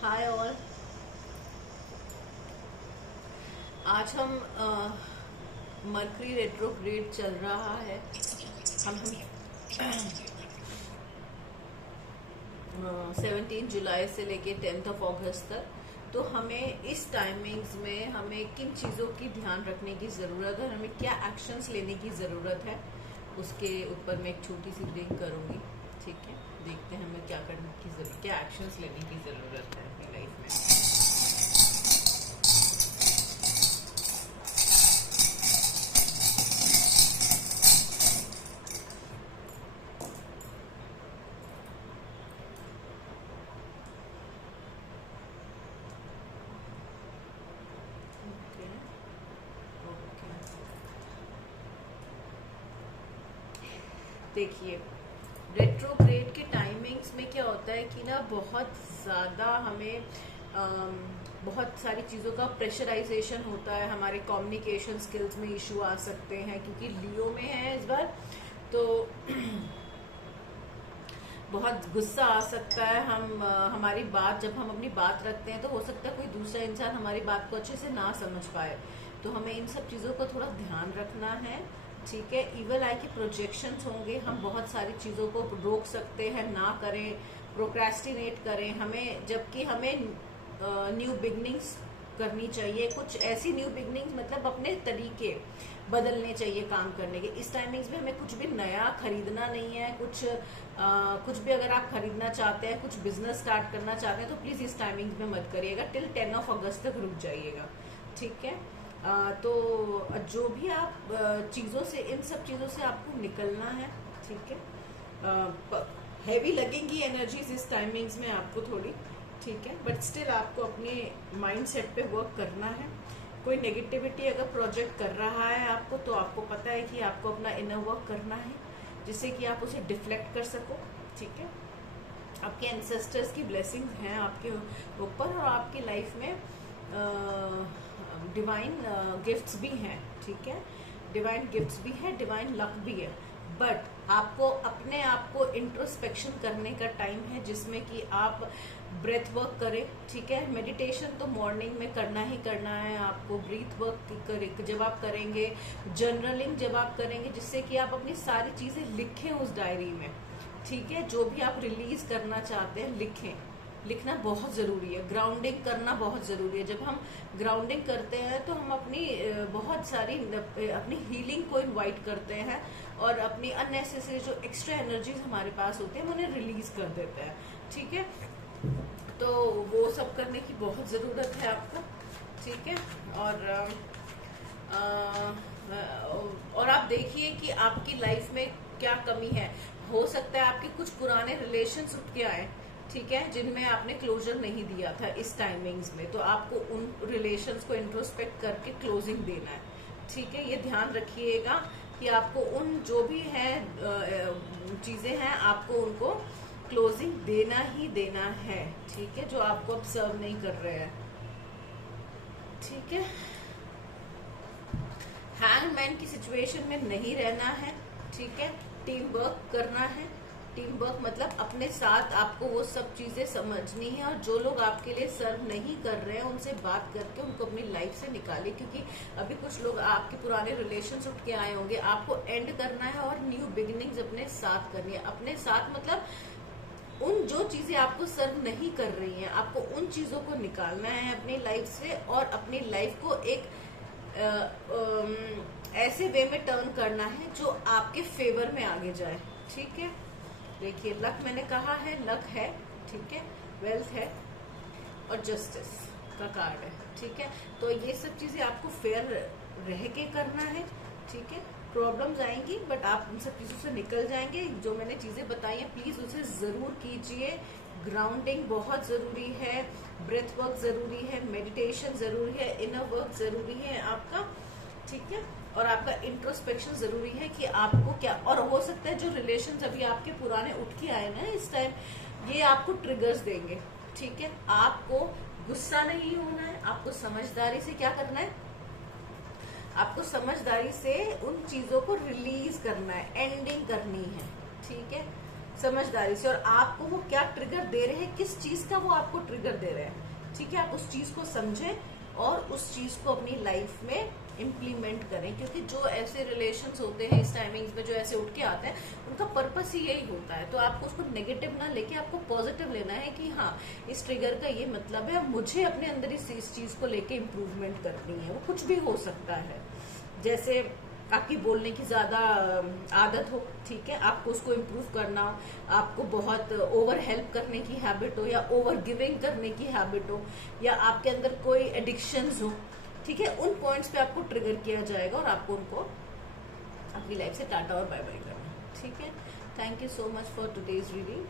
Hi all. आज हम mercury retrograde चल रहा है। हम 17 जुलाई से लेके 10 अगस्त तक। तो हमें इस टाइमिंग्स में हमें किन चीज़ों की ध्यान रखने की ज़रूरत है, हमें क्या एक्शंस लेने की ज़रूरत है, उसके ऊपर मैं एक छोटी सी ब्रेक करूँगी। ठीक है, देखते हैं हमें क्या करने की ज़रूरत, क्या एक्शंस लेने की ज़रूरत है अपनी लाइफ में। ओके ओके, देखिए रेट्रोग्रेड के टाइमिंग्स में क्या होता है कि ना बहुत ज़्यादा हमें बहुत सारी चीज़ों का प्रेशराइजेशन होता है, हमारे कम्युनिकेशन स्किल्स में इशू आ सकते हैं क्योंकि लियो में है इस बार। तो बहुत गुस्सा आ सकता है। हमारी बात जब हम अपनी बात रखते हैं तो हो सकता है कोई दूसरा इंसान हमारी बात को अच्छे से ना समझ पाए। तो हमें इन सब चीज़ों का थोड़ा ध्यान रखना है। ठीक है, इवल आई के प्रोजेक्शंस होंगे, हम बहुत सारी चीज़ों को रोक सकते हैं, ना करें, प्रोक्रेस्टिनेट करें हमें, जबकि हमें न्यू बिगनिंग्स करनी चाहिए। कुछ ऐसी न्यू बिगनिंग्स मतलब अपने तरीके बदलने चाहिए काम करने के। इस टाइमिंग्स में हमें कुछ भी नया खरीदना नहीं है। कुछ भी अगर आप खरीदना चाहते हैं, कुछ बिजनेस स्टार्ट करना चाहते हैं तो प्लीज इस टाइमिंग्स में मत करिएगा, टिल 10 अगस्त तक रुक जाइएगा। ठीक है। तो जो भी आप चीज़ों से, इन सब चीज़ों से आपको निकलना है। ठीक है, हैवी लगेंगी एनर्जीज इस टाइमिंग्स में आपको थोड़ी। ठीक है, बट स्टिल आपको अपने माइंड सेट पे वर्क करना है। कोई नेगेटिविटी अगर प्रोजेक्ट कर रहा है आपको, तो आपको पता है कि आपको अपना इनर वर्क करना है जिससे कि आप उसे डिफ्लेक्ट कर सको। ठीक है, आपके एंसेस्टर्स की ब्लेसिंग्स हैं आपके ऊपर और आपकी लाइफ में डिवाइन गिफ्ट्स भी हैं। ठीक है, डिवाइन गिफ्ट्स भी है, डिवाइन लक भी है। बट आपको अपने आप को इंट्रोस्पेक्शन करने का टाइम है जिसमें कि आप ब्रेथ वर्क करें। ठीक है, मेडिटेशन तो मॉर्निंग में करना ही करना है आपको। ब्रीथ वर्क जब आप करेंगे, जर्नलिंग जब आप करेंगे, जिससे कि आप अपनी सारी चीजें लिखें उस डायरी में। ठीक है, जो भी आप रिलीज करना चाहते हैं लिखें। लिखना बहुत ज़रूरी है, ग्राउंडिंग करना बहुत ज़रूरी है। जब हम ग्राउंडिंग करते हैं तो हम अपनी बहुत सारी अपनी हीलिंग को इनवाइट करते हैं और अपनी अननेसेसरी जो एक्स्ट्रा एनर्जीज हमारे पास होती है हम उन्हें रिलीज कर देते हैं। ठीक है, तो वो सब करने की बहुत ज़रूरत है आपको। ठीक है, और और आप देखिए कि आपकी लाइफ में क्या कमी है। हो सकता है आपके कुछ पुराने रिलेशंस उठ के आए, ठीक है, जिनमें आपने क्लोजर नहीं दिया था इस टाइमिंग्स में, तो आपको उन रिलेशंस को इंट्रोस्पेक्ट करके क्लोजिंग देना है। ठीक है, ये ध्यान रखिएगा कि आपको उन जो भी है चीजें हैं आपको उनको क्लोजिंग देना ही देना है। ठीक है, जो आपको अब सर्व नहीं कर रहे हैं। ठीक है, हैंगमैन की सिचुएशन में नहीं रहना है। ठीक है, टीम वर्क करना है। टीम वर्क मतलब अपने साथ आपको वो सब चीजें समझनी है और जो लोग आपके लिए सर्व नहीं कर रहे हैं उनसे बात करके उनको अपनी लाइफ से निकालिए, क्योंकि अभी कुछ लोग आपके पुराने रिलेशंस उठ के आए होंगे। आपको एंड करना है और न्यू बिगिनिंग्स अपने साथ करनी है। अपने साथ मतलब उन जो चीजें आपको सर्व नहीं कर रही हैं, आपको उन चीजों को निकालना है अपनी लाइफ से और अपनी लाइफ को एक ऐसे वे में टर्न करना है जो आपके फेवर में आगे जाए। ठीक है, देखिए लक मैंने कहा है, लक है। ठीक है, वेल्थ है और जस्टिस का कार्ड है। ठीक है, तो ये सब चीजें आपको फेयर रह के करना है। ठीक है, प्रॉब्लम्स आएंगी बट आप उन सब चीजों से निकल जाएंगे। जो मैंने चीजें बताई हैं प्लीज उसे जरूर कीजिए। ग्राउंडिंग बहुत जरूरी है, ब्रेथ वर्क जरूरी है, मेडिटेशन जरूरी है, इनर वर्क जरूरी है आपका। ठीक है, और आपका इंट्रोस्पेक्शन जरूरी है कि आपको क्या, और हो सकता है जो रिलेशन अभी आपके पुराने उठ के आए ना इस टाइम, ये आपको ट्रिगर्स देंगे। ठीक है, आपको गुस्सा नहीं होना है, आपको समझदारी से क्या करना है, आपको समझदारी से उन चीजों को रिलीज करना है, एंडिंग करनी है। ठीक है, समझदारी से, और आपको वो क्या ट्रिगर दे रहे हैं, किस चीज का वो आपको ट्रिगर दे रहे हैं, ठीक है। आप उस चीज को समझें और उस चीज को अपनी लाइफ में इम्प्लीमेंट करें, क्योंकि जो ऐसे रिलेशंस होते हैं इस टाइमिंग्स में, जो ऐसे उठ के आते हैं, उनका पर्पस ही यही होता है। तो आपको उसको नेगेटिव ना लेके आपको पॉजिटिव लेना है कि हाँ, इस ट्रिगर का ये मतलब है, मुझे अपने अंदर इस चीज को लेके इम्प्रूवमेंट करनी है। वो कुछ भी हो सकता है, जैसे आपकी बोलने की ज्यादा आदत हो, ठीक है, आपको उसको इम्प्रूव करना हो, आपको बहुत ओवर हेल्प करने की हैबिट हो, या ओवर गिविंग करने की हैबिट हो, या आपके अंदर कोई एडिक्शंस हो, ठीक है, उन पॉइंट्स पे आपको ट्रिगर किया जाएगा और आपको उनको अपनी लाइफ से टाटा और बाय बाय करना है, ठीक है। Thank you so much for today's reading.